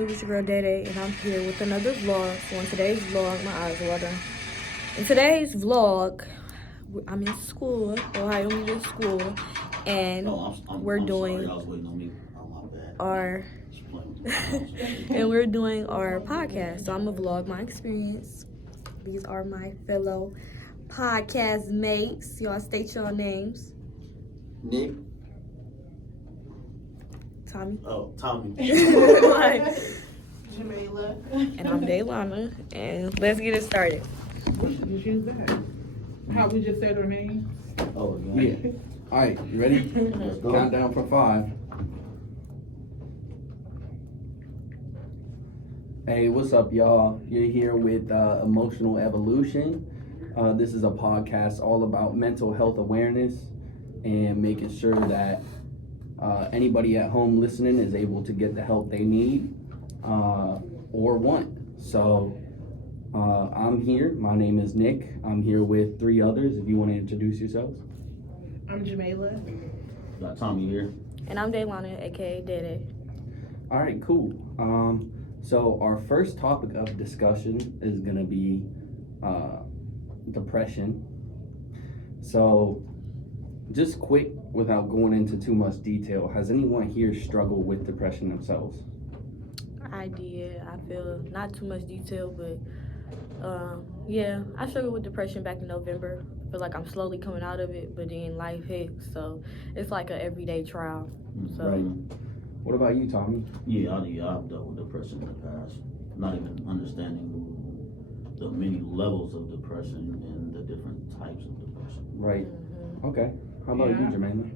YouTube? It's your girl Day, and I'm here with another vlog. So in today's vlog, my eyes are watering. In today's vlog, I'm in school, Ohio Media School, and we're doing our and we're doing our podcast. So I'm gonna vlog my experience. These are my fellow podcast mates. Y'all state your names. Nick. Tommy. Oh, Tommy. Jamila. And I'm Daylana. And let's get it started. We should just use that. How we just said our names. Oh, Yeah. All right, you ready? Let's go. Countdown for 5. Hey, what's up, y'all? You're here with Emotional Evolution. This is a podcast all about mental health awareness and making sure that anybody at home listening is able to get the help they need or want. So I'm here. My name is Nick. I'm here with 3 others. If you want to introduce yourselves. I'm Jamila. Got Tommy here. And I'm Daylana, aka Dede. All right, cool. So our first topic of discussion is going to be depression. So just quick, without going into too much detail, has anyone here struggled with depression themselves? I did. I feel not too much detail, but yeah, I struggled with depression back in November. I feel like I'm slowly coming out of it, but then life hits, so it's like an everyday trial. So. Right. What about you, Tommy? Yeah, I've dealt with depression in the past. Not even understanding the many levels of depression and the different types of depression. Right. Mm-hmm. Okay. How about you, Jermaine?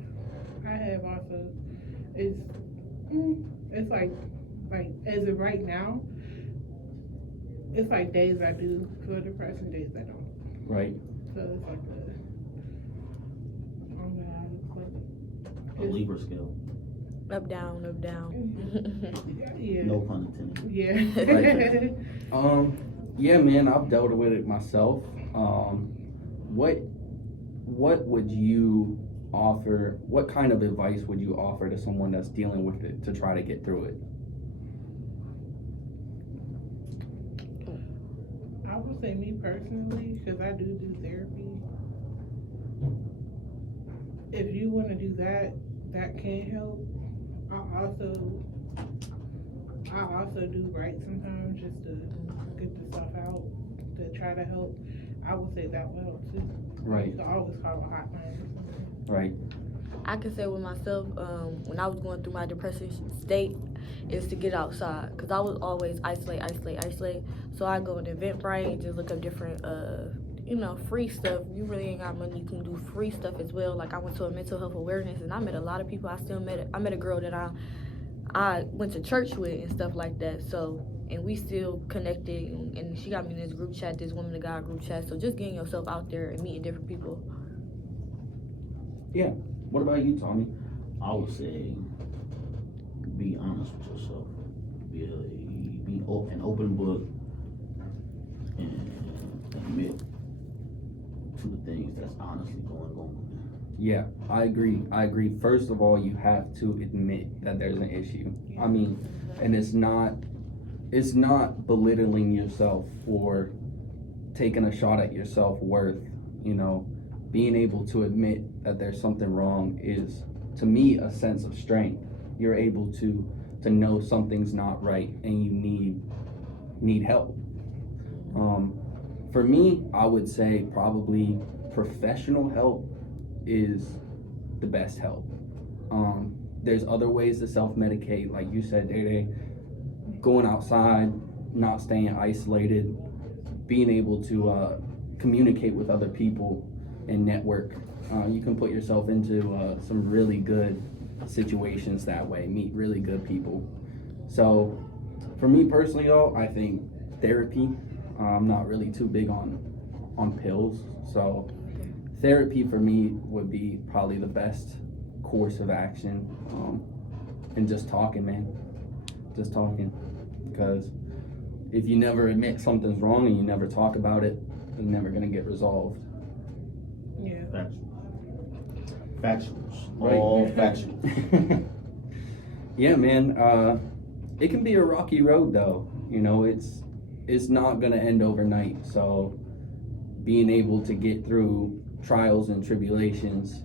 I have also. It's like as of right now, it's like days I do feel depression, days I don't. Right. So it's like A Libra scale. Up, down, up, down. yeah. No pun intended. Yeah. Right. Yeah, man, I've dealt with it myself. What would you offer? What kind of advice would you offer to someone that's dealing with it to try to get through it? I would say me personally, because I do therapy. If you want to do that, that can help. I also do write sometimes just to get the stuff out to try to help. I would say that will help too. Right. You can always call a hotline or something. Right. I can say with myself, when I was going through my depressive state, is to get outside, because I was always isolate. So I go on Eventbrite, just look up different, free stuff. You really ain't got money, you can do free stuff as well. Like I went to a mental health awareness, and I met a lot of people. I met a girl that I went to church with and stuff like that. So, and we still connected, and she got me in this group chat, this Woman of God group chat. So just getting yourself out there and meeting different people. Yeah. What about you, Tommy? I would say be honest with yourself. Be an open book and admit to the things that's honestly going on. Yeah, I agree. First of all, you have to admit that there's an issue. I mean, and it's not belittling yourself or taking a shot at your self-worth. Being able to admit that there's something wrong is, to me, a sense of strength. You're able to know something's not right and you need help. For me, I would say probably professional help is the best help. There's other ways to self-medicate, like you said, Dede, going outside, not staying isolated, being able to communicate with other people and network. You can put yourself into some really good situations that way, meet really good people. So for me personally though, I think therapy. I'm not really too big on pills, so therapy for me would be probably the best course of action. And just talking, man. Just talking. Because if you never admit something's wrong and you never talk about it, it's never going to get resolved. Yeah. Factuals. All factuals. Yeah, man. it can be a rocky road though. You know, it's not gonna end overnight. So being able to get through trials and tribulations,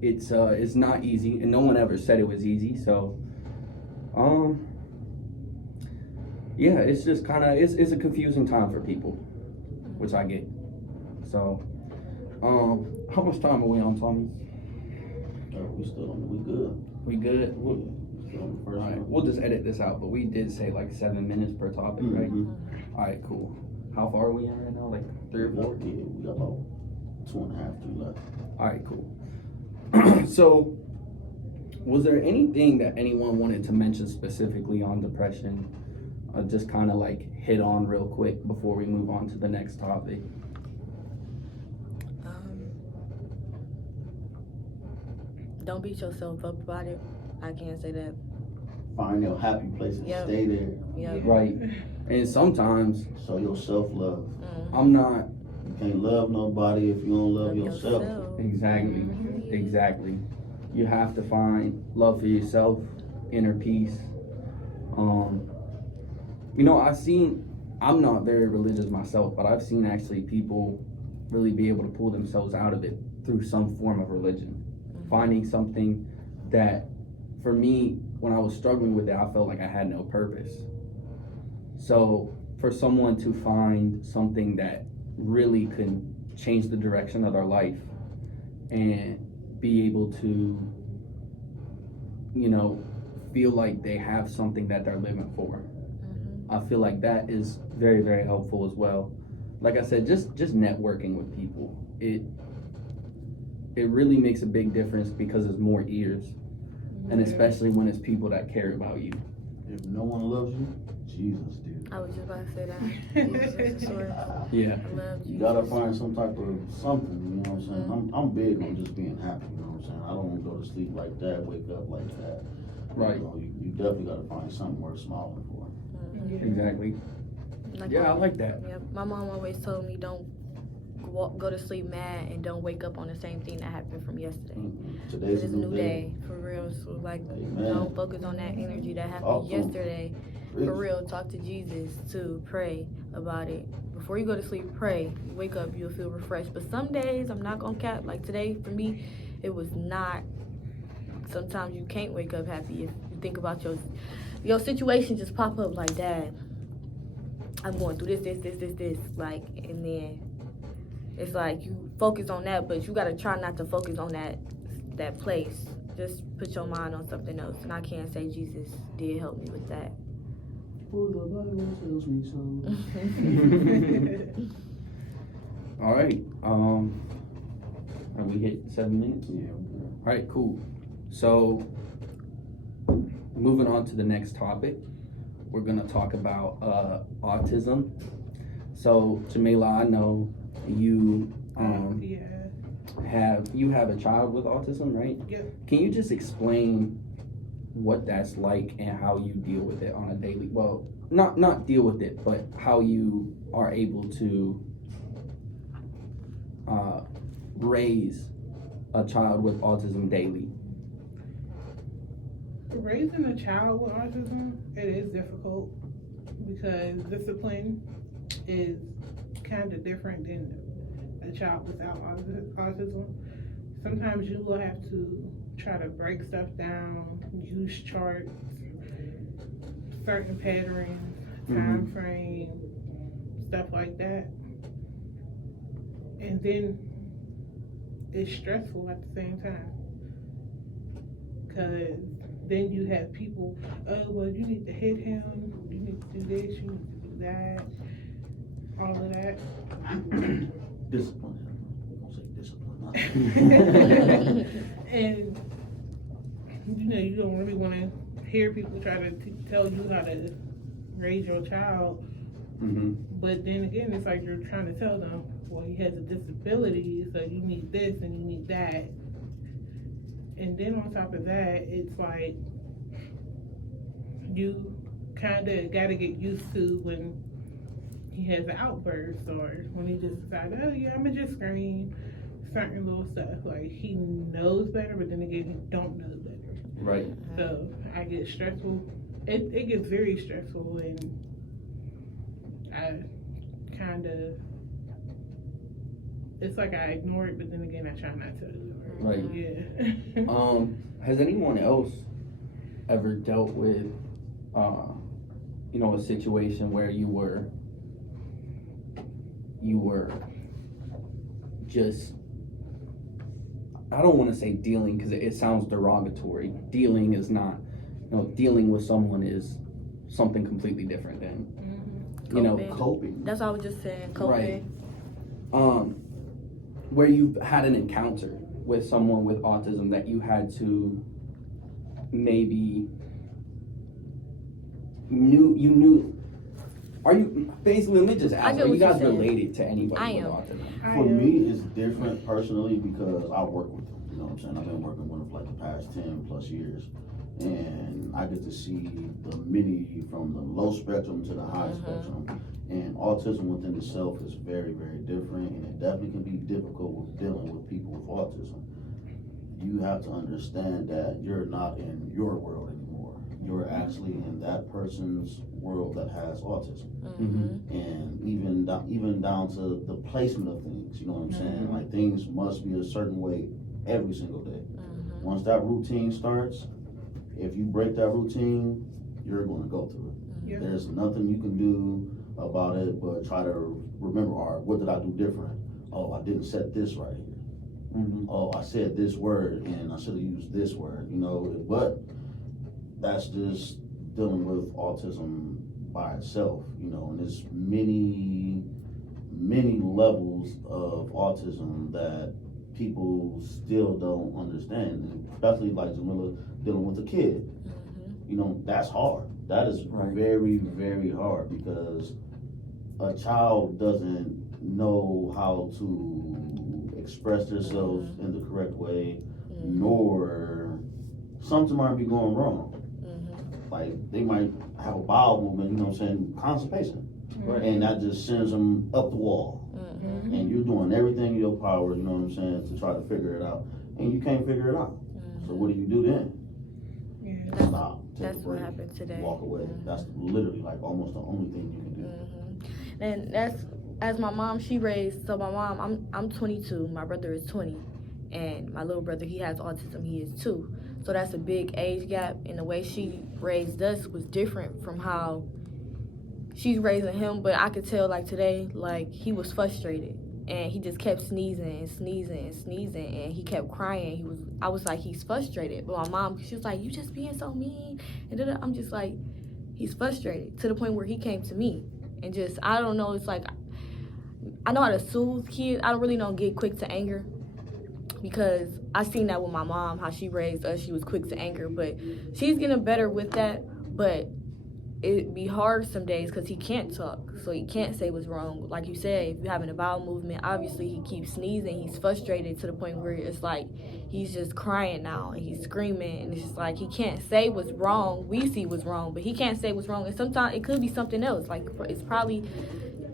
it's not easy, and no one ever said it was easy. So yeah, it's just kind of it's a confusing time for people, which I get. So how much time are we on, Tommy? We still on, we good. We good? Still on the first All right, one. we'll just edit this out, but we did say like 7 minutes per topic, right? Mhm. All right, cool. How far are we in right now? Like 3 or 4? Yeah, we got about 2.5, 3 left. All right, cool. So, was there anything that anyone wanted to mention specifically on depression? Just kind of like hit on real quick before we move on to the next topic. Don't beat yourself up about it. I can't say that. Find your happy place and Yep. stay there. Yeah. Right. And sometimes Show your self-love. I'm not You can't love nobody if you don't love yourself. exactly. Mhm. Exactly. You have to find love for yourself, inner peace. You know, I'm not very religious myself, but I've seen actually people really be able to pull themselves out of it through some form of religion. Finding something that, for me, when I was struggling with it, I felt like I had no purpose. So for someone to find something that really could change the direction of their life and be able to, you know, feel like they have something that they're living for, I feel like that is very, very helpful as well. Like I said, just networking with people, it really makes a big difference because there's more ears, and especially when it's people that care about you. If no one loves you, Jesus, dude. I was just about to say that. Jesus is Lord. Yeah. I love Jesus. You gotta find some type of something, you know what I'm saying? I'm big on just being happy, you know what I'm saying? I don't want to go to sleep like that, wake up like that. Right. You know, you definitely gotta find something worth smiling for. Exactly. Yeah, I like that. Yeah, my mom always told me don't go to sleep mad and don't wake up on the same thing that happened from yesterday. Today's It's a new day. for real. So like, Amen. don't focus on that energy that happened Awesome. yesterday. For real, talk to Jesus too. Pray about it before you go to sleep. Pray. Wake up, you'll feel refreshed. But some days, I'm not gonna cap. Like today, for me, it was not. Sometimes you can't wake up happy if you think about your situation. Just pop up like, Dad, I'm going through this. Like, and then it's like you focus on that, but you gotta try not to focus on that place. Just put your mind on something else. And I can't say Jesus did help me with that. All right. And we hit 7 minutes. Yeah. All right, cool. So, moving on to the next topic, we're gonna talk about autism. So, Jamila, I know you have a child with autism, right? Yep. Can you just explain what that's like and how you deal with it on a daily? Well, not deal with it, but how you are able to raise a child with autism daily. Raising a child with autism, it is difficult because discipline is kind of different than a child without autism. Sometimes you will have to try to break stuff down, use charts, certain patterns, time frame, stuff like that. And then it's stressful at the same time. Because then you have people, oh, well, you need to hit him, you need to do this, you need to do that, all of that. Discipline. I'm gonna say discipline. And, you don't really want to hear people try to tell you how to raise your child. But then again, it's like you're trying to tell them, well, he has a disability, so you need this and you need that. And then on top of that, it's like you kind of got to get used to when he has an outburst or when he just decides, oh yeah, I'm going to just scream, certain little stuff. Like, he knows better, but then again, he don't know better. Right. So I get stressful it gets very stressful, and I kind of, it's like I ignore it, but then again, I try not to. Right. Yeah. Has anyone else ever dealt with, a situation where you were just, I don't want to say dealing because it sounds derogatory. Dealing is not, dealing with someone is something completely different than, Coping. That's what I was just saying, coping. Right. Where you've had an encounter with someone with autism that you had to maybe are you basically, let me just ask, are you guys related to anybody with autism? For me, it's different personally because I work with them, you know what I'm saying? I've been working with them for like the past 10 plus years, and I get to see the many from the low spectrum to the high spectrum, and autism within itself is very, very different, and it definitely can be difficult with dealing with people with autism. You have to understand that you're not in your world anymore. You're actually in that person's world that has autism. And even down to the placement of things, you know what I'm saying? Like, things must be a certain way every single day. Once that routine starts, if you break that routine, you're going to go through it. There's nothing you can do about it but try to remember, all right, what did I do different? Oh, I didn't set this right here. Oh, I said this word and I should have used this word, but that's just dealing with autism by itself, and there's many levels of autism that people still don't understand, and especially like Jamila dealing with a kid. That's hard. That is very, very hard because a child doesn't know how to express themselves in the correct way, nor something might be going wrong. Like, they might have a bowel movement, constipation, and that just sends them up the wall. And you're doing everything in your power, to try to figure it out, and you can't figure it out. So what do you do then? Stop. That's what happened today. Walk away. That's literally like almost the only thing you can do. And that's, as my mom, she raised, so my mom, I'm 22, my brother is 20, and my little brother, he has autism, he is 2. So that's a big age gap, and the way she raised us was different from how she's raising him. But I could tell, like, today, like, he was frustrated, and he just kept sneezing and sneezing and sneezing, and he kept crying. I was like, he's frustrated. But my mom, she was like, you just being so mean, and I'm just like, he's frustrated, to the point where he came to me, and just, I don't know, it's like, I know how to soothe kids. I don't really don't get quick to anger, because I seen that with my mom, how she raised us. She was quick to anger, but she's getting better with that. But it'd be hard some days because he can't talk, so he can't say what's wrong. Like you said, if you're having a bowel movement, obviously he keeps sneezing. He's frustrated to the point where it's like he's just crying now and he's screaming, and it's just like he can't say what's wrong. We see what's wrong, but he can't say what's wrong. And sometimes it could be something else. Like, it's probably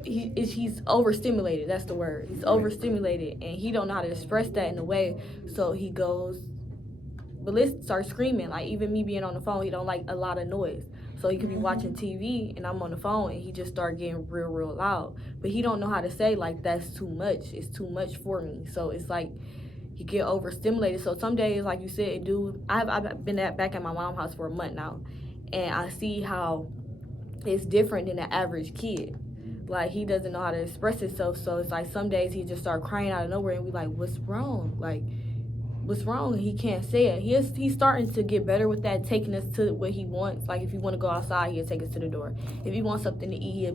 he's overstimulated. That's the word. He's overstimulated, and he don't know how to express that in a way. So he goes, but let's start screaming. Like, even me being on the phone, he don't like a lot of noise. So he could be watching TV and I'm on the phone and he just start getting real loud. But he don't know how to say, like, that's too much. It's too much for me. So it's like he get overstimulated. So some days, like you said, I've been back at my mom's house for a month now, and I see how it's different than the average kid. Like, he doesn't know how to express himself. So it's like some days he just start crying out of nowhere, and we like, what's wrong? Like, what's wrong? And he can't say it. He's starting to get better with that, taking us to what he wants. Like, if you want to go outside, he'll take us to the door. If he wants something to eat, he'll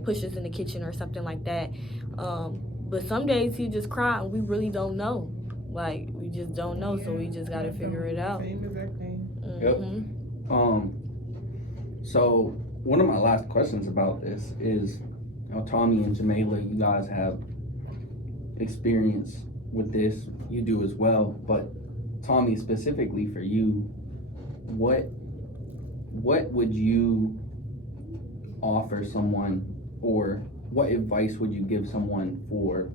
push us in the kitchen or something like that. But some days he just cry, and we really don't know. Like, we just don't know, so we just gotta figure it out. Same exact thing. So one of my last questions about this is, Tommy and Jamila, you guys have experience with this. You do as well, but Tommy, specifically for you, what would you offer someone, or what advice would you give someone for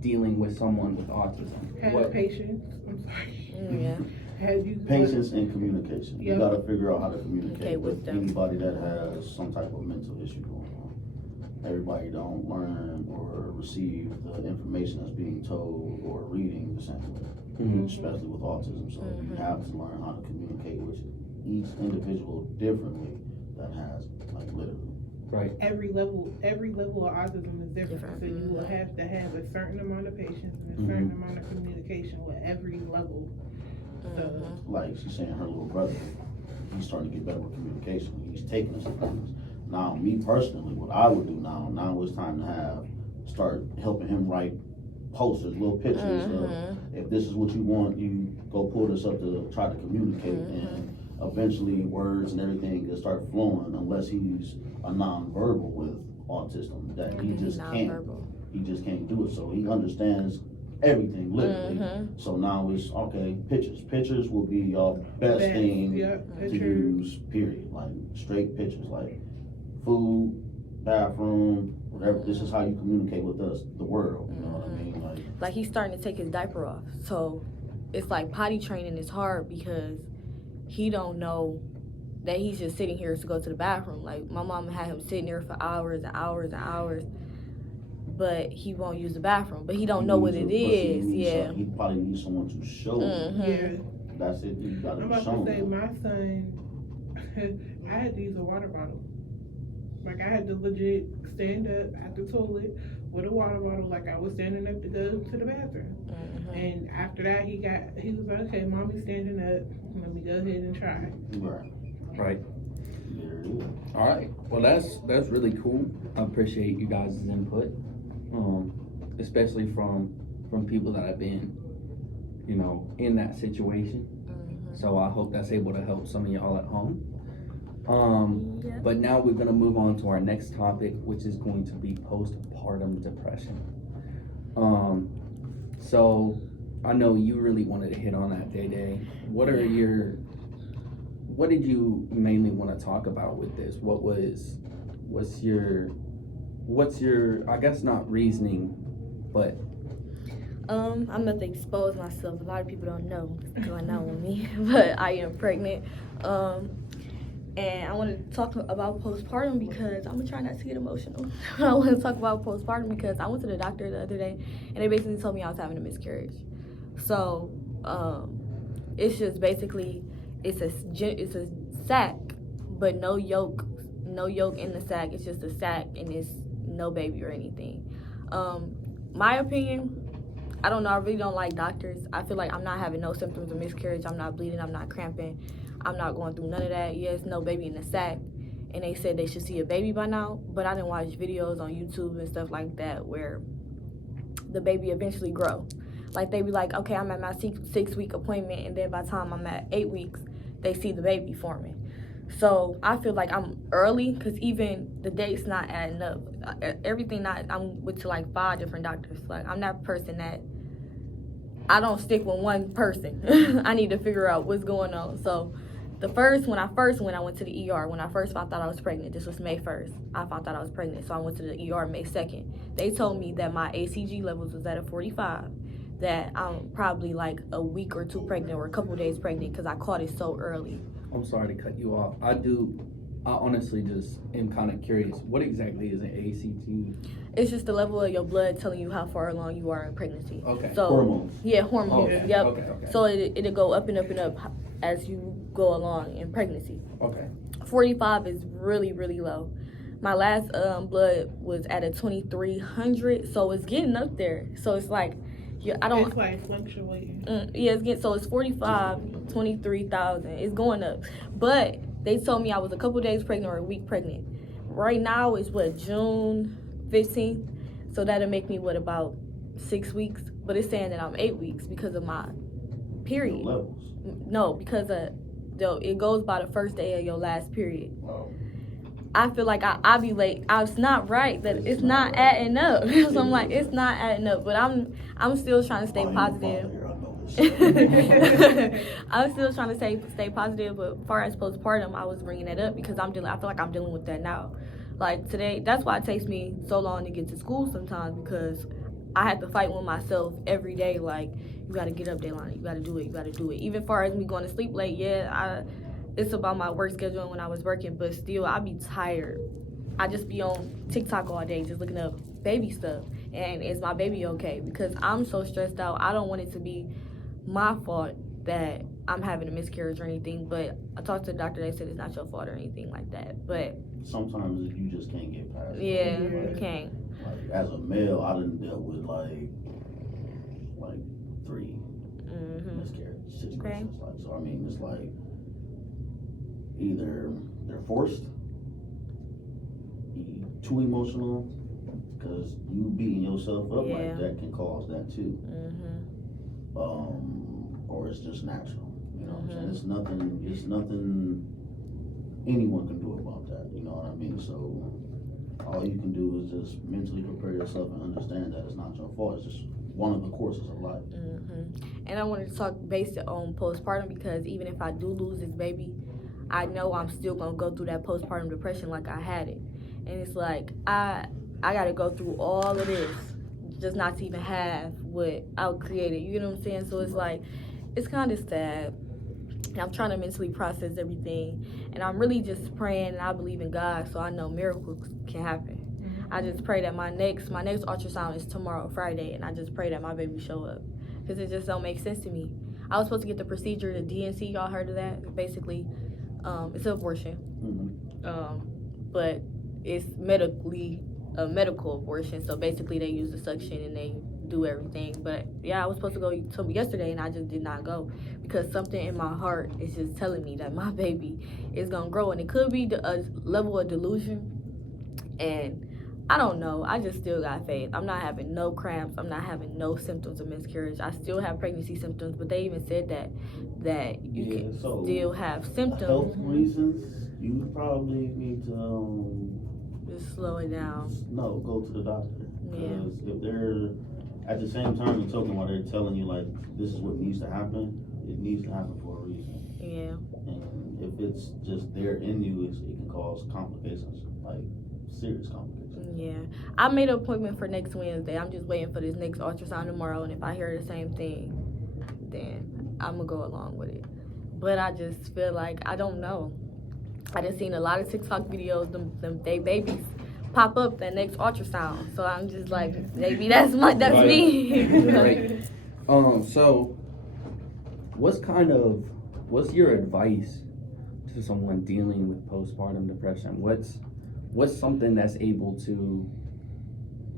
dealing with someone with autism? Have patience. I'm sorry. Yeah. Had you Patience and communication. Yeah. You gotta figure out how to communicate Okay, with with them. anybody that has some type of mental issue going on. Everybody don't learn or receive the information that's being told or reading the same way, Mhm. especially with autism. So you Mhm. have to learn how to communicate with each individual differently that has, like, literally. Right. every level of autism is different. Different. So you will Mhm. have to have a certain amount of patience and a Mhm. certain amount of communication with every level. So Mhm. Like she's saying, her little brother, he's starting to get better with communication. He's taking us to things. Now, me personally, what I would do now it's time to start helping him write posters, little pictures of, Mhm. if this is what you want, you go pull this up to try to communicate, and eventually words and everything will start flowing, unless he's a non-verbal with autism, that he just can't do it. So he understands everything literally. Mhm. So now it's okay, pictures will be your best thing yeah, to pictures. use, period. Like straight pictures, like food, bathroom, whatever. This is how you communicate with us, the world, you know what I mean? Like he's starting to take his diaper off, so it's like potty training is hard because he don't know that he's just sitting here to go to the bathroom. Like my mom had him sitting there for hours and hours and hours, but he won't use the bathroom. But he don't know what it is. Yeah. He probably needs someone to show him. Yeah. That's it. You gotta I'm be about shown. to say, my son, I had to use a water bottle. Like, I had to legit stand up at the toilet with a water bottle, like I was standing up to go to the bathroom. And after that, he was like, okay, mommy's standing up. Let me go ahead and try. Right. There it is. All right. Well, that's really cool. I appreciate you guys' input, especially from people that have been, in that situation. So I hope that's able to help some of y'all at home. Yeah. But now we're gonna move on to our next topic, which is going to be postpartum depression. So I know you really wanted to hit on that, Day. What did you mainly want to talk about with this? What's your I guess not reasoning, but I'm about to expose myself. A lot of people don't know what's going on with me, but I am pregnant. And I want to talk about postpartum because I'm gonna try not to get emotional. I want to talk about postpartum because I went to the doctor the other day and they basically told me I was having a miscarriage. So it's just basically it's a sac, but no yolk in the sac. It's just a sac and it's no baby or anything. My opinion, I don't know. I really don't like doctors. I feel like I'm not having no symptoms of miscarriage. I'm not bleeding. I'm not cramping. I'm not going through none of that. Yes, no baby in the sac. And they said they should see a baby by now. But I didn't watch videos on YouTube and stuff like that where the baby eventually grow. Like they be like, okay, I'm at my 6-week appointment. And then by the time I'm at 8 weeks, they see the baby forming. So I feel like I'm early because even the date's not adding up. I'm with like 5 different doctors. Like I'm that person that I don't stick with one person. I need to figure out what's going on. So when I first went, I went to the ER. When I first found out I was pregnant, this was May 1st. I found out I was pregnant, so I went to the ER May 2nd. They told me that my ACG levels was at a 45, that I'm probably like a week or 2 pregnant or a couple days pregnant because I caught it so early. I'm sorry to cut you off. I honestly just am kind of curious. What exactly is an ACT? It's just the level of your blood telling you how far along you are in pregnancy. Okay. So Hormones. Yeah, hormones. Okay. Yep. Okay. So it'll go up and up and up as you go along in pregnancy. Okay. 45 is really, really low. My last blood was at a 2300, so it's getting up there. So it's like, It's like fluctuating. So it's 45, 23,000. It's going up. But they told me I was a couple days pregnant or a week pregnant. Right now it's June 15th. So that'll make me about 6 weeks. But it's saying that I'm 8 weeks because of my period. The levels. No, because it goes by the first day of your last period. Wow. I feel like I be late. It's not right that it's not adding up. So I'm like, it's not adding up. But I'm still trying to stay positive. I'm still trying to stay positive. But as far as postpartum, I was bringing that up because I feel like I'm dealing with that now. Like today, that's why it takes me so long to get to school sometimes because I had to fight with myself every day. Like, you gotta get up, Daylon. You gotta do it. You gotta do it. Even far as me going to sleep late, it's about my work schedule and when I was working, but still, I be tired. I just be on TikTok all day, just looking up baby stuff. And is my baby okay? Because I'm so stressed out. I don't want it to be my fault that I'm having a miscarriage or anything. But I talked to the doctor. They said it's not your fault or anything like that. But sometimes you just can't get past it. yeah, you can't. Like, as a male, I done dealt with like 3 miscarriage situations. Okay. Like, so I mean, it's like either they're forced, too emotional, because you beating yourself up like that can cause that too. Or it's just natural. You know what I'm saying? It's nothing anyone can do about that. You know what I mean? So all you can do is just mentally prepare yourself and understand that it's not your fault. It's just one of the courses of life. And I wanted to talk based on postpartum, because even if I do lose this baby, I know I'm still gonna go through that postpartum depression like I had it. And it's like I gotta go through all of this just not to even have what I created. You know what I'm saying? So it's like, it's kind of sad. And I'm trying to mentally process everything. And I'm really just praying, and I believe in God, so I know miracles can happen. I just pray that my next ultrasound is tomorrow, Friday, and I just pray that my baby show up. Because it just don't make sense to me. I was supposed to get the procedure, the DNC, y'all heard of that? Basically, it's an abortion. But it's a medical abortion, so basically they use the suction and they do everything. But yeah, I was supposed to go yesterday, and I just did not go because something in my heart is just telling me that my baby is gonna grow, and it could be a level of delusion, and I don't know. I just still got faith. I'm not having no cramps. I'm not having no symptoms of miscarriage. I still have pregnancy symptoms, but they even said that you can still have symptoms. Health reasons, you probably need to just slow it down. No, go to the doctor. Because if they're at the same time you're talking while they're telling you like this is what needs to happen, it needs to happen for a reason. Yeah. And if it's just there in you, it can cause complications, like serious complications. Yeah. I made an appointment for next Wednesday. I'm just waiting for this next ultrasound tomorrow, and if I hear the same thing, then I'm gonna go along with it. But I just feel like I don't know. I done seen a lot of TikTok videos, they babies pop up that next ultrasound. So I'm just like, maybe that's me. Right. So what's your advice to someone dealing with postpartum depression? What's something that's able to,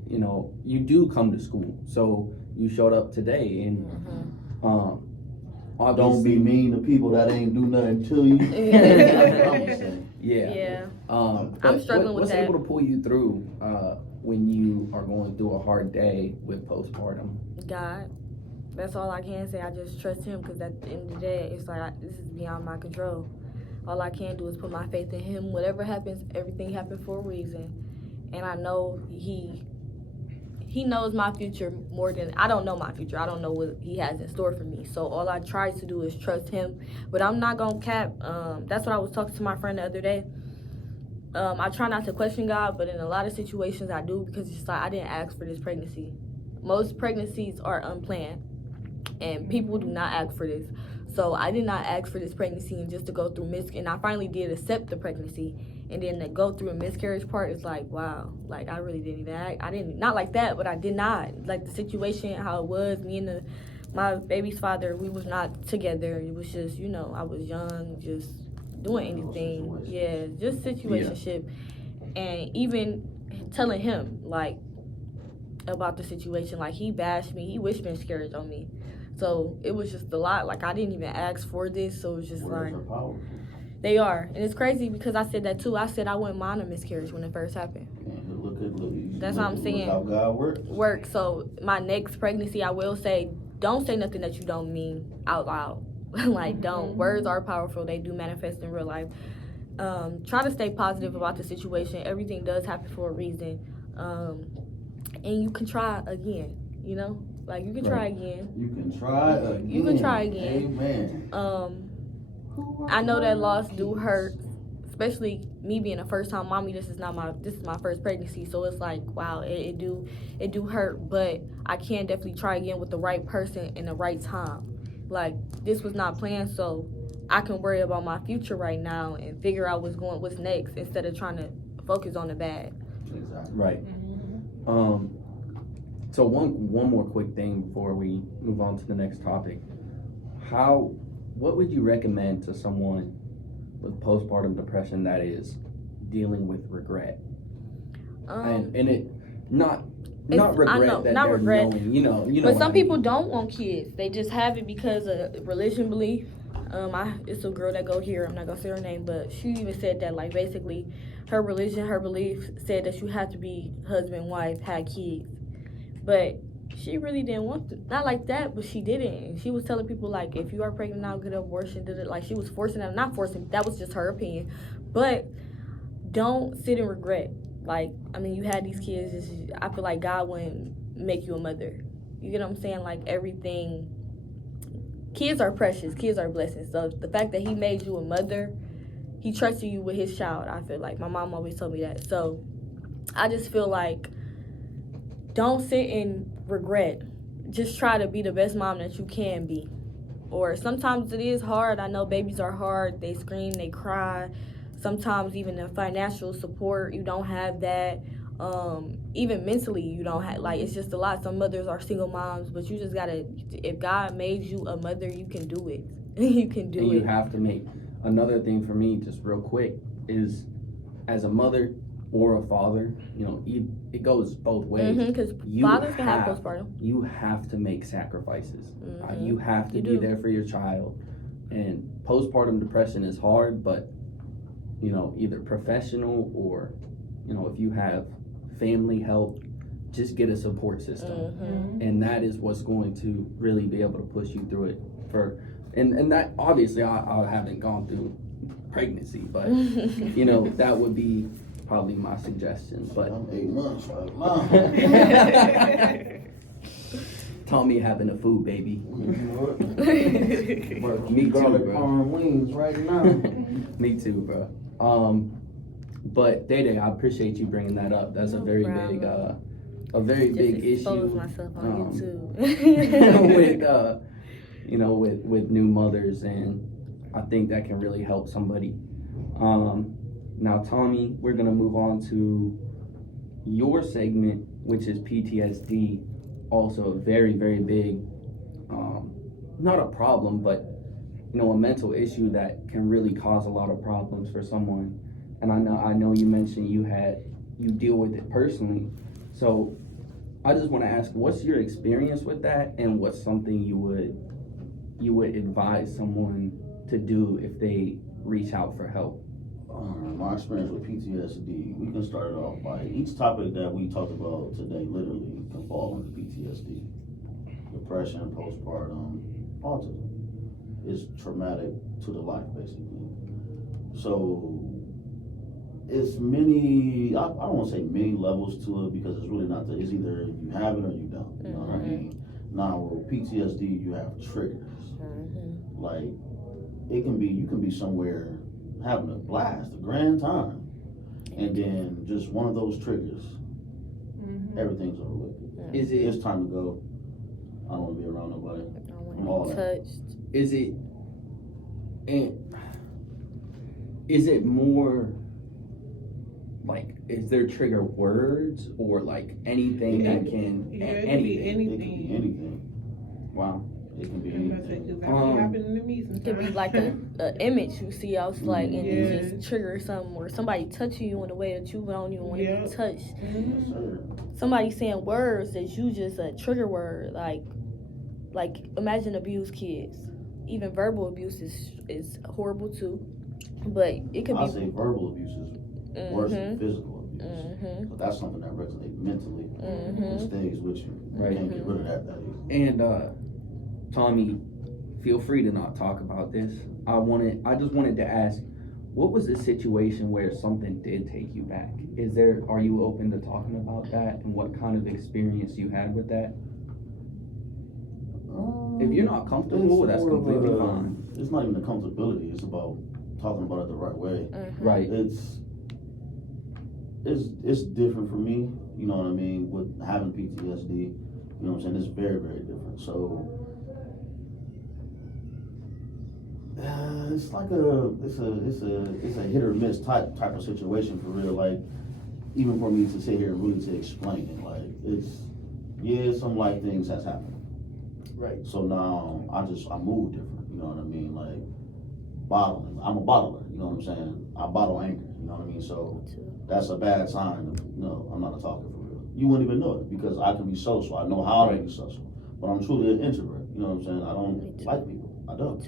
you do come to school, so you showed up today, and don't be mean to people that ain't do nothing to you. Yeah. I'm struggling with what's that. able to pull you through when you are going through a hard day with postpartum? God. That's all I can say. I just trust him, because at the end of the day, it's like this is beyond my control. All I can do is put my faith in him. Whatever happens, everything happened for a reason. And I know he knows my future more than I don't know my future. I don't know what he has in store for me. So all I try to do is trust him. But I'm not going to cap. That's what I was talking to my friend the other day. I try not to question God, but in a lot of situations I do, because it's like I didn't ask for this pregnancy. Most pregnancies are unplanned, and people do not ask for this. So I did not ask for this pregnancy, and just to go through and I finally did accept the pregnancy, and then to go through a miscarriage part is like, wow, like I really didn't even act. I didn't, not like that, but I did not. Like the situation, how it was, me and my baby's father, we was not together. It was just, I was young, just doing anything. Yeah, just situationship. Yeah. And even telling him, like, about the situation, like he bashed me, he wished miscarriage on me. So it was just a lot. Like I didn't even ask for this, so it was just Words are powerful. They are, and it's crazy because I said that too. I said I wouldn't mind a miscarriage when it first happened. That's what I'm saying. How God works. So my next pregnancy, I will say, don't say nothing that you don't mean out loud. Like don't. Words are powerful. They do manifest in real life. Try to stay positive about the situation. Everything does happen for a reason, and you can try again. Like you can try again. You can try again. You can try again. Amen. I know that loss do hurt, especially me being a first time mommy. This is my first pregnancy, so it's like, wow, it do hurt, but I can definitely try again with the right person in the right time. Like, this was not planned, so I can worry about my future right now and figure out what's next instead of trying to focus on the bad. Exactly. Right. So one more quick thing before we move on to the next topic. What would you recommend to someone with postpartum depression that is dealing with regret? And it not regret, I know, that not they're regret. knowing, you know. But what some I people mean. don't want kids. They just have it because of religion belief. It's a girl that go here. I'm not gonna say her name, but she even said that, like, basically, her religion, her belief said that you have to be husband, wife, have kids. But she really didn't want to. Not like that, but she didn't. And she was telling people, like, if you are pregnant now, get an abortion. Like, she was forcing them. Not forcing. That was just her opinion. But don't sit in regret. Like, I mean, you had these kids. I feel like God wouldn't make you a mother. You get what I'm saying? Like, everything. Kids are precious. Kids are blessings. So the fact that he made you a mother, he trusted you with his child. I feel like my mom always told me that. So I just feel like don't sit in regret. Just try to be the best mom that you can be. Or sometimes it is hard. I know babies are hard. They scream, they cry. Sometimes even the financial support, you don't have that. Even mentally, you don't have, like, it's just a lot. Some mothers are single moms, but you just gotta, if God made you a mother, you can do it. You can do and it. you have to make another thing for me, just real quick, is as a mother or a father, you know, it goes both ways. Because fathers can have postpartum. You have to make sacrifices. Mm-hmm. You have to be there for your child. And postpartum depression is hard, but, you know, either professional or, you know, if you have family help, just get a support system. Mm-hmm. And that is what's going to really be able to push you through it. And that, obviously, I haven't gone through pregnancy, but, you know, that would be probably my suggestion. But I'm 8 months right now. Tommy having a food baby. You know what? Me too, Garlic bro. parm wings right now. Me too, bro. But Day, I appreciate you bringing that up. That's No a very problem. big expose issue. myself on YouTube. with you know, with new mothers, and I think that can really help somebody. Now, Tommy, we're gonna move on to your segment, which is PTSD. Also a very, very big, not a problem, but, you know, a mental issue that can really cause a lot of problems for someone. And I know you mentioned you deal with it personally. So I just want to ask, what's your experience with that, and what's something you would advise someone to do if they reach out for help? My experience with PTSD, we can start it off by each topic that we talked about today literally can fall into PTSD. Depression, postpartum, autism. It's traumatic to the life, basically. So it's many, I don't want to say many levels to it, because it's really not that. It's either you have it or you don't. You know what I mean? Now with PTSD, you have triggers. Like, you can be somewhere having a blast, a grand time, and then just one of those triggers, everything's over with. It's time to go. I don't want to be around nobody. I don't I'm all want to be that. touched. Is it more like, is there trigger words or like anything that can It can be It can be anything. Wow. It can be That's anything. exactly happening to me sometimes. It could be like an image you see else, like, and Yeah. it just triggers something, or somebody touching you in a way that you don't even want to be touched. Yes, sir. Somebody saying words that you just a trigger word, like imagine abused kids. Even verbal abuse is horrible too, but it could I be. say verbal abuse is worse than physical abuse. But that's something that resonates mentally. It stays with you. Right. You can't get rid of that easy. And Tommy, feel free to not talk about this. I just wanted to ask, what was the situation where something did take you back? Are you open to talking about that, and what kind of experience you had with that? If you're not comfortable, that's completely fine. It's not even the comfortability. It's about talking about it the right way. Right. It's different for me, you know what I mean, with having PTSD, you know what I'm saying, it's very, very different. So it's like it's a hit or miss type of situation for real. Like, even for me to sit here and really to explain it, like, some life things has happened. Right. So now I move different, you know what I mean? Like, bottling. I'm a bottler, you know what I'm saying? I bottle anger, you know what I mean? So that's a bad sign. No, I'm not a talker for real. You wouldn't even know it because I can be social. I know how to be social. But I'm truly an introvert, you know what I'm saying? I don't like people. I don't.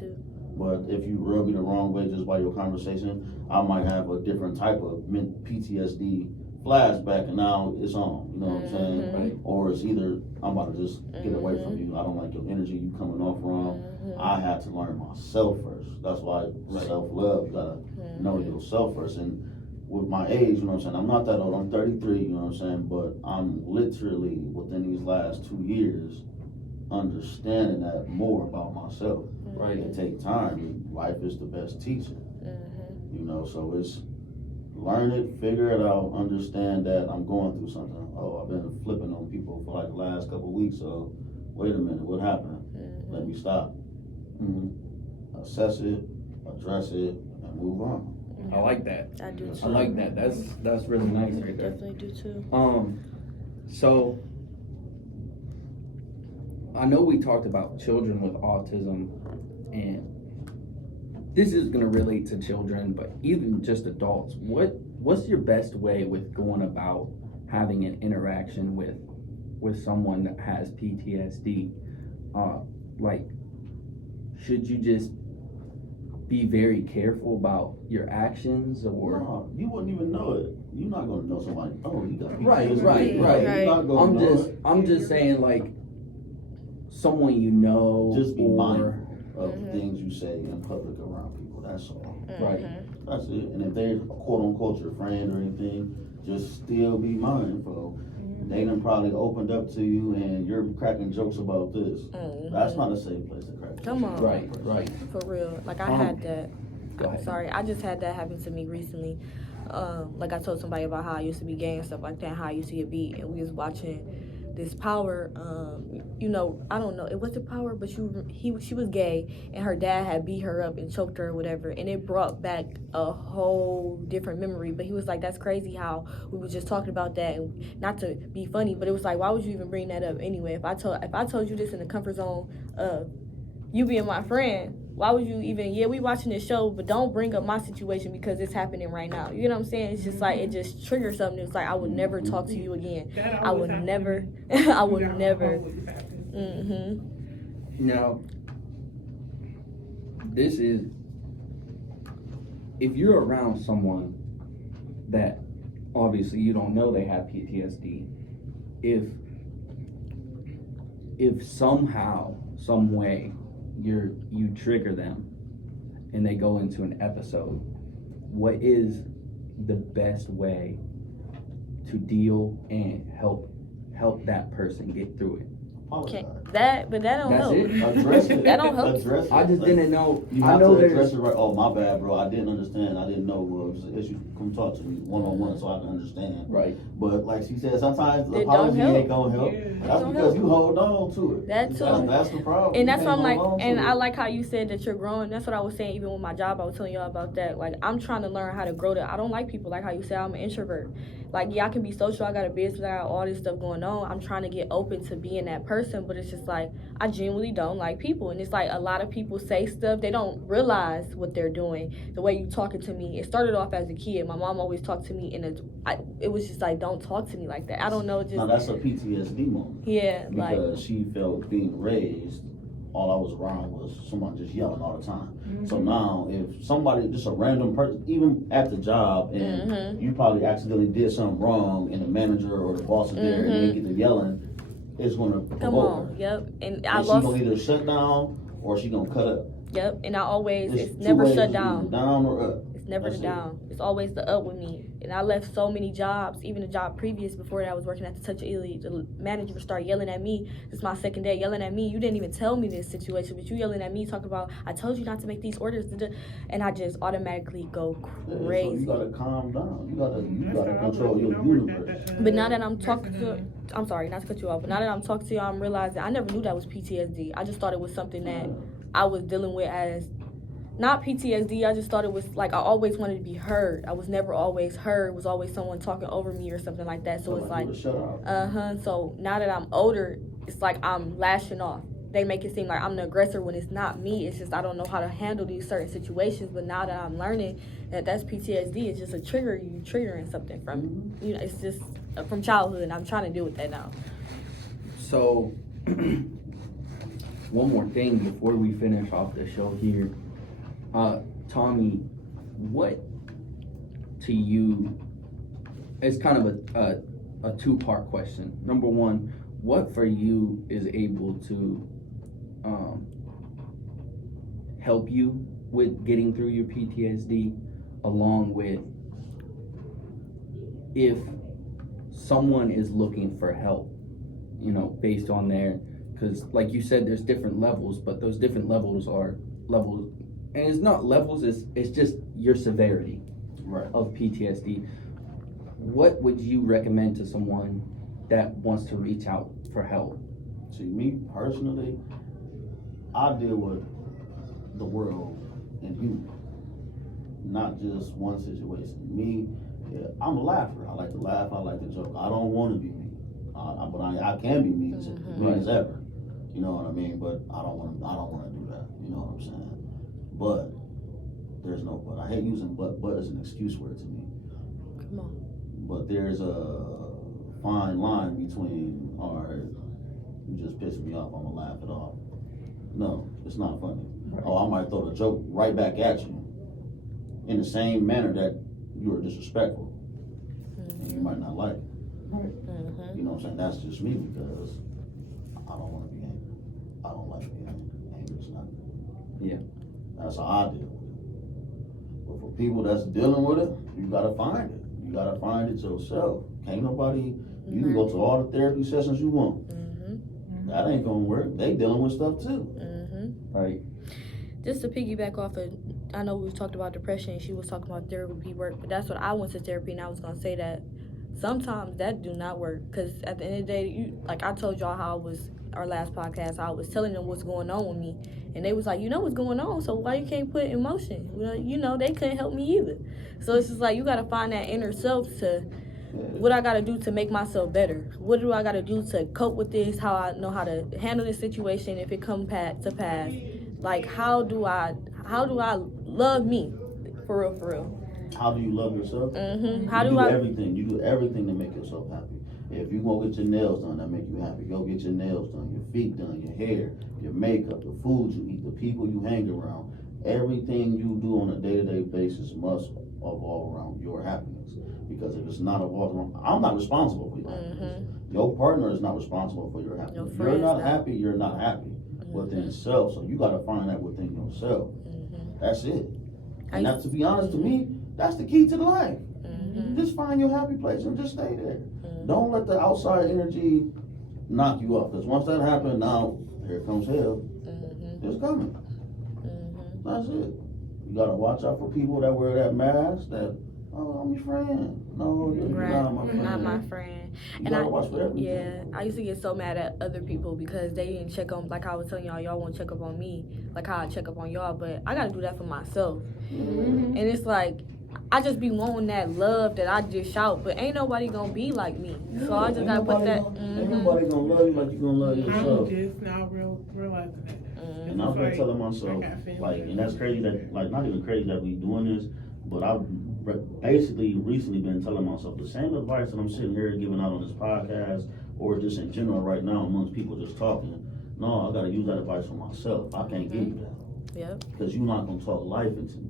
But if you rub me the wrong way just by your conversation, I might have a different type of PTSD flashback, and now it's on, you know what I'm saying? Right. Or it's either I'm about to just get away from you. I don't like your energy, you coming off wrong. I had to learn myself first. That's why self-love, you gotta know yourself first. And with my age, you know what I'm saying, I'm not that old, I'm 33, you know what I'm saying, but I'm literally within these last 2 years understanding that more about myself. Right. It takes time. Life is the best teacher. You know, so it's learn it, figure it out, understand that I'm going through something. Oh, I've been flipping on people for like the last couple of weeks, so wait a minute, what happened? Let me stop. Assess it, address it, and move on. I like that. I do too. I like that. That's really nice right there. Definitely do too. So I know we talked about children with autism, and this is gonna relate to children, but even just adults. What's your best way with going about having an interaction with someone that has PTSD? Like, should you just be very careful about your actions, or no, you wouldn't even know it. You're not gonna know somebody. Oh, you got PTSD. Right. You're not gonna know it. I'm just saying, like, someone you know, just be mindful of things you say in public around people. That's all. Right. That's it. And if they're quote unquote your friend or anything, just still be mindful. They done probably opened up to you and you're cracking jokes about this. That's not a safe place to crack. Come on. Right. For real. Like, I had that. I'm sorry. I just had that happen to me recently. Like, I told somebody about how I used to be gay and stuff like that, how I used to get beat, and we was watching this Power, you know, I don't know, it wasn't Power, but she was gay, and her dad had beat her up and choked her or whatever, and it brought back a whole different memory. But he was like, that's crazy how we were just talking about that, and not to be funny, but it was like, why would you even bring that up anyway? If I told you this in the comfort zone of you being my friend, why would you even, we watching this show, but don't bring up my situation because it's happening right now. You know what I'm saying? It's just like, it just triggers something. It's like, I would never talk to you again. I would never. Now, this is, if you're around someone that obviously you don't know they have PTSD, if somehow, some way, you trigger them and they go into an episode, what is the best way to deal and help that person get through it? Okay. That don't That's help. it? Address it. That don't help. Address it. I just didn't know. You have to address it right. Oh, my bad, bro. I didn't understand. I didn't know it was an issue. Come talk to me one-on-one so I can understand. Right. But like she said, sometimes the It apology don't help. ain't gonna help. That's because you hold on to it. That too. That's the problem. And that's You what I'm can't like, hold on to and it. I like how you said that you're growing. That's what I was saying even with my job. I was telling y'all about that. Like, I'm trying to learn how to grow that. I don't like people. Like how you said, I'm an introvert. Like, I can be social. I got a business. I got all this stuff going on. I'm trying to get open to being that person. But it's just like, I genuinely don't like people. And it's like a lot of people say stuff. They don't realize what they're doing. The way you talking to me. It started off as a kid. My mom always talked to me it was just like, don't talk to me like that. I don't know. Just, now that's a PTSD moment. Yeah. Because she felt being raised, all I was around was someone just yelling all the time. So now if somebody, just a random person, even at the job, and you probably accidentally did something wrong and the manager or the boss is there and they get to yelling, it's going to provoke her. Yep. And she going to either shut down or she going to cut up. Yep. And I always, it's two never ways, shut it's down. either down or up. never That's the it. down. It's always the up with me. And I left so many jobs, even the job previous before that I was working at the Touch of Italy. The manager would start yelling at me. This is my second day, yelling at me. You didn't even tell me this situation, but you yelling at me, talking about, I told you not to make these orders. And I just automatically go Yeah, so crazy. you gotta calm down. You gotta That's how I control was your when I worked universe. at the, But now that I'm nursing talking to, home. I'm sorry, not to cut you off, but now that I'm talking to you, I'm realizing I never knew that was PTSD. I just thought it was something that I was dealing with as, not PTSD, I just thought it was like I always wanted to be heard. I was never always heard. It was always someone talking over me or something like that. So it's like, shut up. So now that I'm older, it's like I'm lashing off. They make it seem like I'm the aggressor when it's not me. It's just I don't know how to handle these certain situations. But now that I'm learning that that's PTSD, it's just a trigger. You triggering something from, you know, it's just from childhood. And I'm trying to deal with that now. So, one more thing before we finish off the show here. Tommy, what to you, it's kind of a two-part question. Number one, what for you is able to help you with getting through your PTSD, along with if someone is looking for help, you know, based on their, because like you said, there's different levels, but those different levels are levels, and it's not levels, it's just your severity of PTSD. What would you recommend to someone that wants to reach out for help? See, me personally, I deal with the world and you, not just one situation. Me, I'm a laugher. I like to laugh. I like to joke. I don't want to be me, but I can be me as ever. You know what I mean? But I don't want to do that. You know what I'm saying? But there's no but. I hate using but as an excuse word to me. Come on. But there's a fine line between, all right, you just pissed me off, I'm gonna laugh it off. No, it's not funny. Right. Oh, I might throw the joke right back at you in the same manner that you were disrespectful. And you might not like it. You know what I'm saying? That's just me, because I don't want to be angry. I don't like being angry. Anger is not good. Yeah. That's how I deal with it. But for people that's dealing with it, you gotta find it. You gotta find it yourself. Can't nobody, you can go to all the therapy sessions you want. That ain't gonna work. They dealing with stuff too. Right. Just to piggyback off of, I know we talked about depression, she was talking about therapy work, but that's what I went to therapy, and I was gonna say that sometimes that do not work, because at the end of the day, like I told y'all how I was, our last podcast, I was telling them what's going on with me, and they was like, you know what's going on, so why you can't put in motion? Well, you know, they couldn't help me either. So it's just like, you gotta find that inner self to, what I gotta do to make myself better? What do I gotta do to cope with this? How I know how to handle this situation if it come to pass? Like, how do I love me? For real. How do you love yourself? How you do do I? everything. You do everything to make yourself happy. If you go get your nails done, that make you happy. Go get your nails done, your feet done, your hair, your makeup, the food you eat, the people you hang around. Everything you do on a day-to-day basis must revolve around your happiness. Because if it's not revolved around, I'm not responsible for your happiness. Your partner is not responsible for your happiness. If you're not happy, you're not happy within self. So you got to find that within yourself. That's it. And that's, to be honest, to me, that's the key to the life. Just find your happy place and just stay there. Don't let the outside energy knock you off. Because once that happens, now here comes hell. It's coming. That's it. You got to watch out for people that wear that mask that, oh, I'm your friend. No, you're not my friend. Not my friend. You gotta watch for everything. Yeah, I used to get so mad at other people because they didn't check on, like I was telling y'all won't check up on me, like how I check up on y'all, but I gotta do that for myself. And it's like, I just be wanting that love that I just shout, but ain't nobody gonna be like me. So I just gotta put that. Ain't nobody gonna love you like you gonna love yourself. I'm just now realizing that. And I've been telling myself, like, and that's crazy that, like, not even crazy that we doing this, but I've basically recently been telling myself the same advice that I'm sitting here giving out on this podcast, or just in general right now amongst people just talking. No, I gotta use that advice for myself. I can't give you that. Yep. Because you're not gonna talk life into me.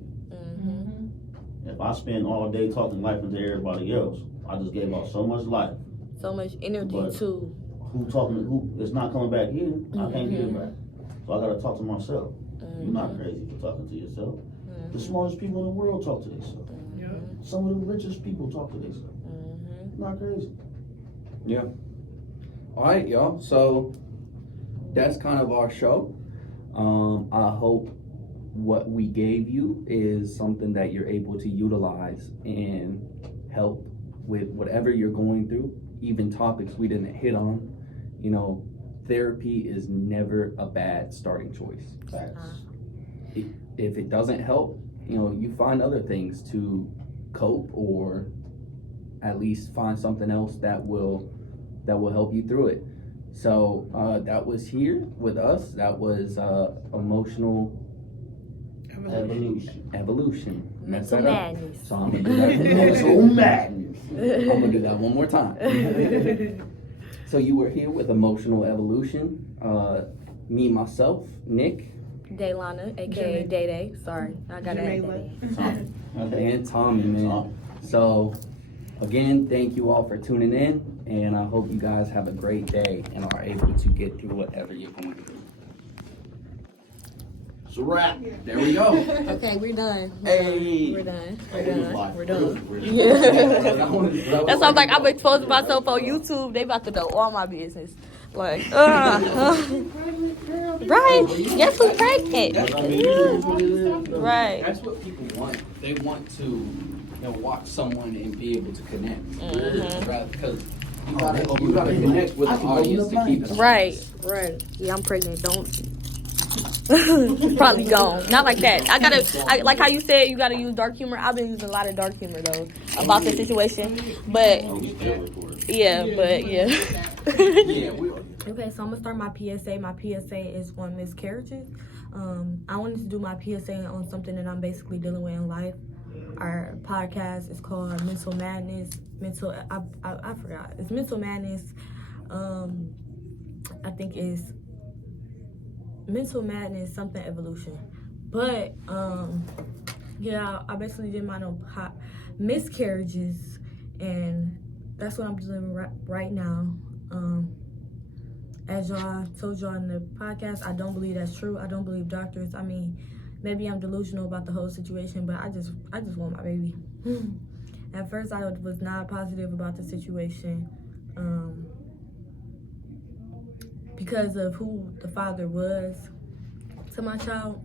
If I spend all day talking life into everybody else, I just gave out so much life. So much energy too. Who it's not coming back here, I can't get it back. So I gotta talk to myself. You're not crazy for talking to yourself. The smartest people in the world talk to themselves. Yeah. Some of the richest people talk to themselves. Not crazy. Yeah. All right, y'all. So that's kind of our show. I hope what we gave you is something that you're able to utilize and help with whatever you're going through, even topics we didn't hit on. You know, therapy is never a bad starting choice. Facts. If it doesn't help, you know, you find other things to cope, or at least find something else that will help you through it. So that was here with us. That was emotional evolution. Mess Mental that up. madness. So I'm gonna do that. Mental madness. I'm gonna do that one more time. So you were here with emotional evolution. Me, myself, Nick, Daylana, aka Day Day. Sorry, I got that. Jamaila. and Tommy, man. So again, thank you all for tuning in, and I hope you guys have a great day and are able to get through whatever you're going through. It's a wrap. There we go. Okay, we're done. Hey. We're done. We're done. That That's why I'm like, I'm exposing myself on YouTube. They about to know all my business. Like, right? Guess who's pregnant? Right. That's what people want. They want to watch someone and be able to connect. Right? Because you gotta connect with the audience to keep it. Right. Yeah, I'm pregnant. Don't. Probably gone. Not like that. Like how you said, you gotta use dark humor. I've been using a lot of dark humor though about the situation. But yeah. Okay, so I'm gonna start my PSA. My PSA is on miscarriages. I wanted to do my PSA on something that I'm basically dealing with in life. Our podcast is called Mental Madness. I forgot. It's Mental Madness. I think it's Mental Madness, something evolution. But yeah, I basically did mine on miscarriages, and that's what I'm doing right now. As y'all told y'all in the podcast, I don't believe that's true. I don't believe doctors. I mean, maybe I'm delusional about the whole situation, but I just want my baby. At first, I was not positive about the situation because of who the father was to my child.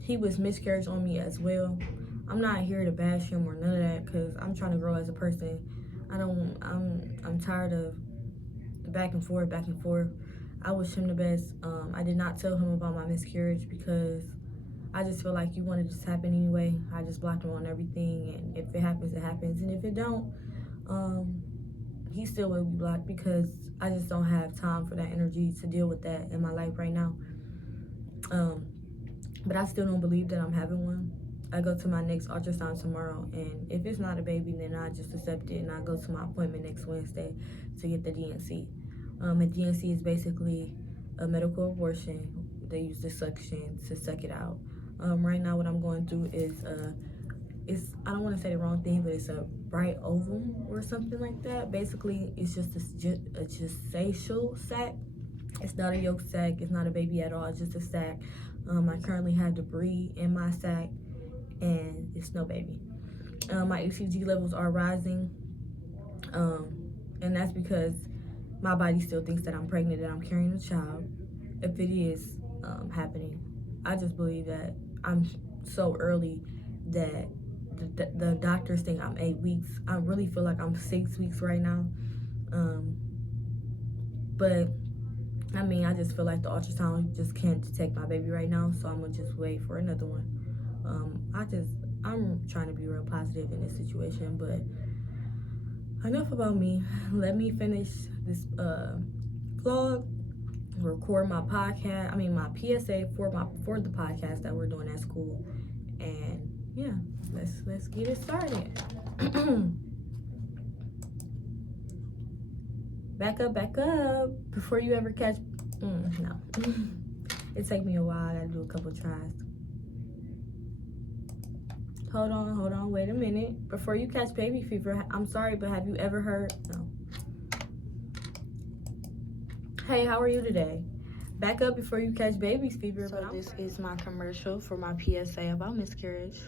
He was miscarriage on me as well. I'm not here to bash him or none of that because I'm trying to grow as a person. I'm tired of back and forth. I wish him the best. I did not tell him about my miscarriage because I just feel like you wanted this to happen anyway. I just blocked him on everything, and if it happens, it happens. And if it don't, he still will be blocked because I just don't have time for that energy to deal with that in my life right now. But I still don't believe that I'm having one. I go to my next ultrasound tomorrow, and if it's not a baby, then I just accept it, and I go to my appointment next Wednesday to get the DNC. A DNC is basically a medical abortion. They use the suction to suck it out. Right now, what I'm going through is I don't want to say the wrong thing, but it's a bright ovum or something like that. Basically, it's just a gestational sac. It's not a yolk sac. It's not a baby at all. It's just a sac. I currently have debris in my sac, and it's no baby. My ECG levels are rising, and that's because my body still thinks that I'm pregnant and I'm carrying a child. If it is happening, I just believe that I'm so early that the doctors think I'm 8 weeks. I really feel like I'm 6 weeks right now. But I mean, I just feel like the ultrasound just can't detect my baby right now, so I'm gonna just wait for another one. I'm trying to be real positive in this situation, but enough about me. Let me finish this vlog, record my podcast. My PSA for the podcast that we're doing at school, and yeah, let's get it started. Back up before you ever catch. No, it take me a while. I gotta do a couple tries. Hold on, wait a minute. Before you catch baby fever, I'm sorry, but have you ever heard? No. Hey, how are you today? Back up before you catch baby fever. So this is my commercial for my PSA about miscarriage.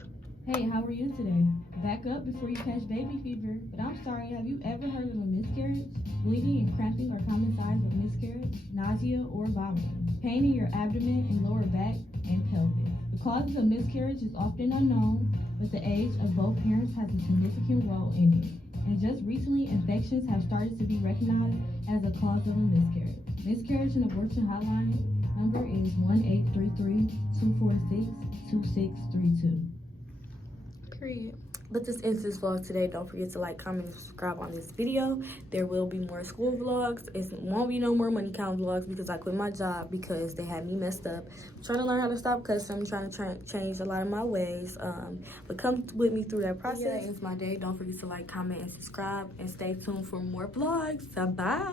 Hey, how are you today? Back up before you catch baby fever. But I'm sorry, have you ever heard of a miscarriage? Bleeding and cramping are common signs of miscarriage, nausea, or vomiting. Pain in your abdomen and lower back and pelvis. The causes of miscarriage is often unknown, but the age of both parents has a significant role in it. And just recently, infections have started to be recognized as a cause of a miscarriage. Miscarriage and abortion hotline number is 1-833-246-2632. Period. But this ends this vlog today. Don't forget to like, comment, and subscribe on this video. There will be more school vlogs. It won't be no more money count vlogs because I quit my job because they had me messed up. I'm trying to learn how to stop cussing. I'm trying to change a lot of my ways. But come with me through that process. Yeah, it's my day. Don't forget to like, comment, and subscribe. And stay tuned for more vlogs. Bye.